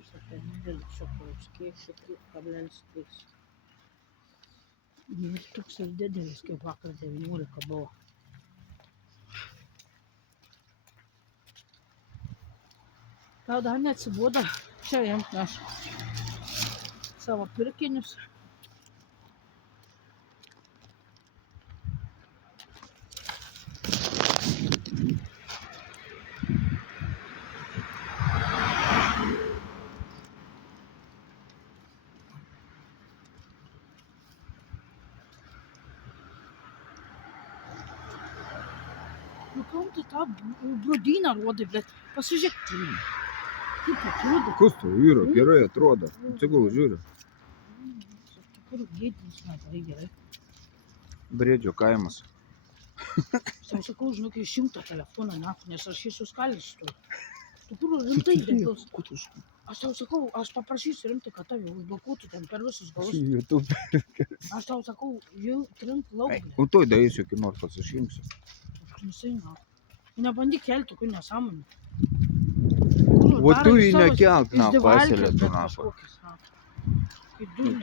Mūsų apie didelis šokolas kiekis 3,3. Ir toks ir didelis, kaip vakar 19 buvo. Tau dar neatsiboda čia jiems neš savo pirkinius. Nu kam tu tą brodyną rodai, bet pasižiūrėk. Kaip atrodo. Kas tau yra? Gerai atrodo. Tegul žiūri. Iš tikrųjų gėdinis nedarai gerai. Briedžio kaimas. Aš tau sakau, žinok, išjunk tą telefoną, nes aš jį suskaldysiu. Tu kur rimtai dėdus. Aš tau sakau, aš paprašysiu rimtai, kad tave užblokuotų ten per visus galus. YouTube. Aš tau sakau, jau trink lauk. O tuoj daeisiu, kai nors pasišimsiu. Nusiina. Nebandyk kelti tokių nesąmonių. O tu jį nekelk, na, paselė tu, na.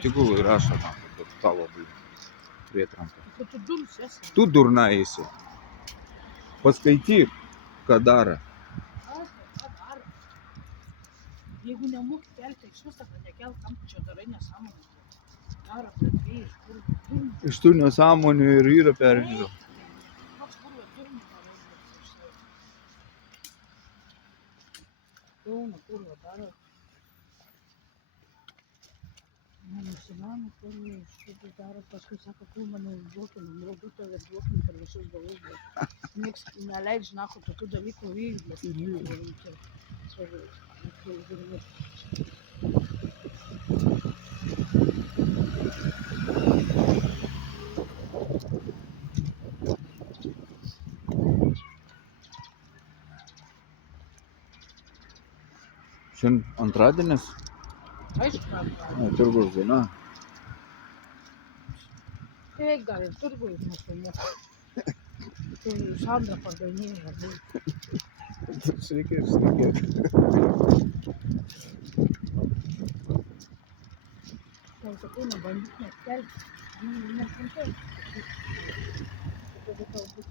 Tegul įrašo, na, kad tavo prietranka. Tu durna esi. Paskaityk, ką daro. Jeigu nemoki kelti, iš viso, kad nekelk, tam čia darai nesąmonę. Daro, bet vėjai, iš kur durnių. Iš tų nesąmonių ir yra peržiūrų. Pilna kurva daro. Nenusimano, kurva iš šūdų daro. Paskui sako, kur mane užduokim, rodu tave duokim per visus galus. Nieks neleidž, nacho, tokių dalykų vykdyti. Šiandien antradienis? Aišku, antradienį. Turgaus diena. Eik gal ir turguje nufilmuok. Tu Sandra pardavinėja. Sveiki ir šnekėt. Tau sakau, nebandyk net kelti. Nesunkiai. Tada tau bus